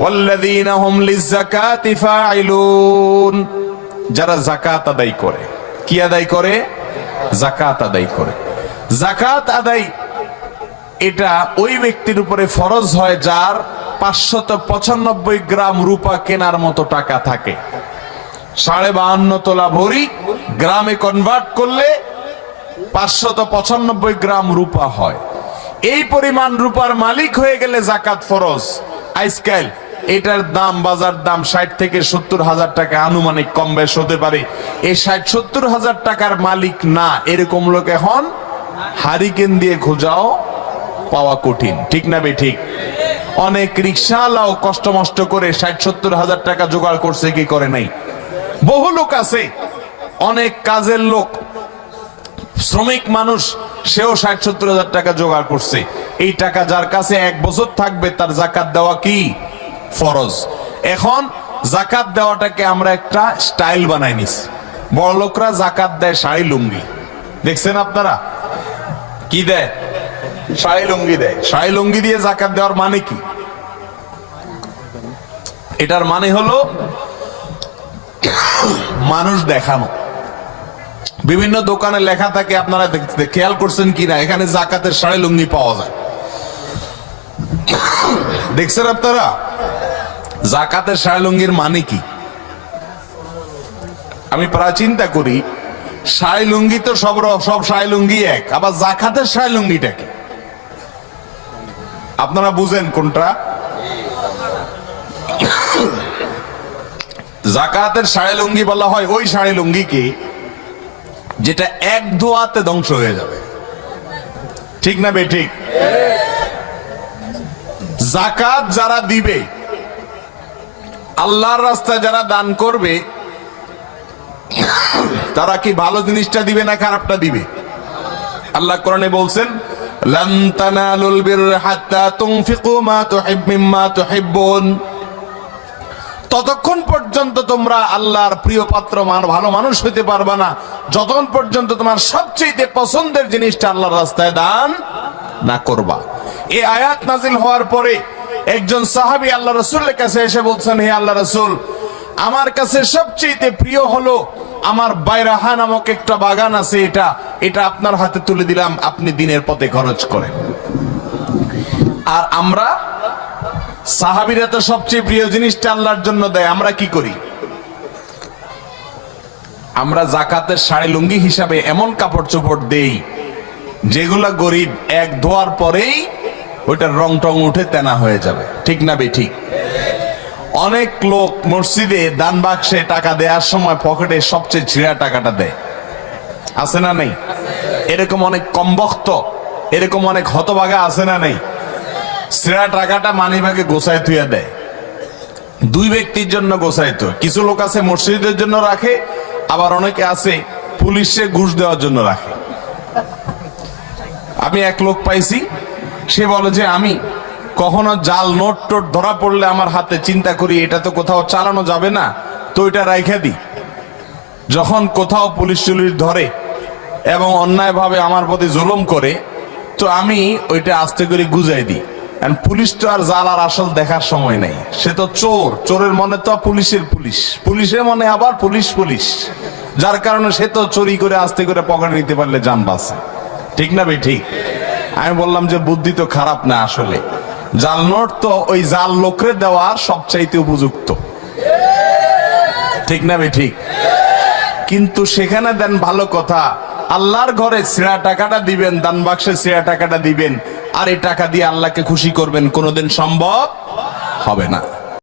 ওয়াল্লাযীনা হুম লিয-যাকাতি ফাইলুন, যারা যাকাত আদায় করে। কি আদায় করে? যাকাত আদায় করে। যাকাত আদায় এটা ওই ব্যক্তির উপরে ফরজ হয় যার 595 গ্রাম রূপা কেনার মতো টাকা থাকে। 52.5 তোলা ভরি গ্রামে কনভার্ট করলে 595 গ্রাম রূপা হয়। এই পরিমাণ রূপার মালিক হয়ে গেলে যাকাত ফরজ। আজকাল এটার দাম, বাজার দাম 60 থেকে 70 হাজার টাকা, আনুমানিক কম বেশ হতে পারে। এই 60-70 হাজার টাকার মালিক না এরকম লোক এখন হারিকেন দিয়ে খোঁজাও পাওয়া কঠিন। ঠিক না বে ঠিক? অনেক রিকশাওয়ালাও কষ্ট মষ্ট করে 60-70 হাজার টাকা জোগাড় করছে, কি করে নাই? বহু লোক আছে, অনেক কাজের লোক, শ্রমিক মানুষ, সেও 60-70 হাজার টাকা জোগাড় করছে। এই টাকা যার কাছে 1 বছর থাকবে তার যাকাত দেওয়া কি ফরজ। এখন যাকাত দেওয়াটাকে আমরা একটা স্টাইল বানাই নিছি। বড় লোকরা যাকাত দেয় শাড়ি লুঙ্গি, দেখছেন আপনারা? কি দেয়? শাড়ি লুঙ্গি দেয়। শাড়ি লুঙ্গি দিয়ে যাকাত দেওয়ার মানে কি? এটার মানে হলো মানুষ দেখানো। বিভিন্ন দোকানে লেখা থাকে, আপনারা খেয়াল করছেন কিনা, এখানে যাকাতের শাড়ি লুঙ্গি পাওয়া যায়। দেখছেন আপনারা? যাকাতের শাড়ি লুঙ্গির মানে কি? আমি প্রায় চিন্তা করি, শাড়ি লুঙ্গি তো সব শাড়ি লুঙ্গি এক, আবার যাকাতের শাড়ি লুঙ্গিটা কি? আপনারা বুঝেন কোনটা? যাকাতের শাড়ি লুঙ্গি বলা হয় ওই শাড়ি লুঙ্গিকে যেটা এক ধোয়াতে ধ্বংস হয়ে যাবে। ঠিক না বে ঠিক? যাকাত যারা দিবে, আল্লাহর রাস্তায় যারা দান করবে, তারা কি ভালো জিনিসটা দিবে না খারাপটা দিবে? আল্লাহ কোরআনে বলছেন, লান তানালুল বিররা হাত্তা তুনফিকু মিম্মা তুহিব্বুন। ততক্ষণ পর্যন্ত তোমরা আল্লাহর প্রিয় পাত্র, ভালো মানুষ হইতে পারবা না যতক্ষণ পর্যন্ত তোমার সবচেয়ে পছন্দের জিনিসটা আল্লাহর রাস্তায় দান না করবা। এই আয়াত নাজিল হওয়ার পরে একজন সাহাবী আল্লাহ রাসূলের কাছে এসে বলছেন, হে আল্লাহ রাসূল, আমার কাছে সবচেয়ে প্রিয় হলো আমার বাইরাহা নামক একটা বাগান আছে, এটা আপনার হাতে তুলে দিলাম, আপনি দিনের পথে খরচ করেন। আর আমরা সাহাবীরা তো সবচেয়ে প্রিয় জিনিসটা আল্লাহর জন্য দেয়, আমরা কি করি? আমরা যাকাতের শাড়ি লুঙ্গি হিসাবে এমন কাপড় চোপড় দেই যেগুলা গরিব এক ধোয়ার পরেই ওইটার রং টং উঠে তেনা হয়ে যাবে। ঠিক না বে ঠিক? অনেক লোক মসজিদে দান বাক্সে টাকা দেওয়ার সময় পকেটে সবচেয়ে ছিঁড়া টাকাটা দেয়, আছে না নেই? এরকম অনেক কমবক্ত, এরকম অনেক হতভাগা আছে না নেই? ছিঁড়া টাকাটা মানিব্যাগে গোছায় থুইয়া দেয়। দুই ব্যক্তির জন্য গোছায় তো, কিছু লোক আছে মসজিদের জন্য রাখে, আবার অনেকে আছে পুলিশে ঘুষ দেওয়ার জন্য রাখে। আমি এক লোক পাইছি, সে বলে যে আমি কখনো জাল নোট টোট ধরা পড়লে আমার হাতে চিন্তা করি এটা তো কোথাও চালানো যাবে না, তো এটা রাইখা দিই। যখন কোথাও পুলিশ টুলিশ ধরে এবং অন্যায়ভাবে আমার প্রতি জুলুম করে, তো আমি ওইটা আস্তে করে গুজাই দিই। পুলিশ তো আর জাল আর আসল দেখার সময় নাই, সে তো চোর, চোরের মনে তো পুলিশের মনে আবার পুলিশ, যার কারণে সে তো চুরি করে আস্তে করে পকেটে নিতে পারলে জান বাঁচে। ঠিক না ভাই ঠিক? আমি বললাম যে বুদ্ধি তো খারাপ না, আসলে জাল নোট তো ওই জাল লোকরে দেওয়ার সবচাইতে উপযুক্ত। ঠিক না ভাই ঠিক? কিন্তু সেখানে দেন ভালো কথা, আল্লাহর ঘরে ছিঁড়া টাকাটা দিবেন, দান বাক্সে ছিঁড়া টাকাটা দিবেন, আর এই টাকা দিয়ে আল্লাহকে খুশি করবেন, কোনোদিন সম্ভব হবে না।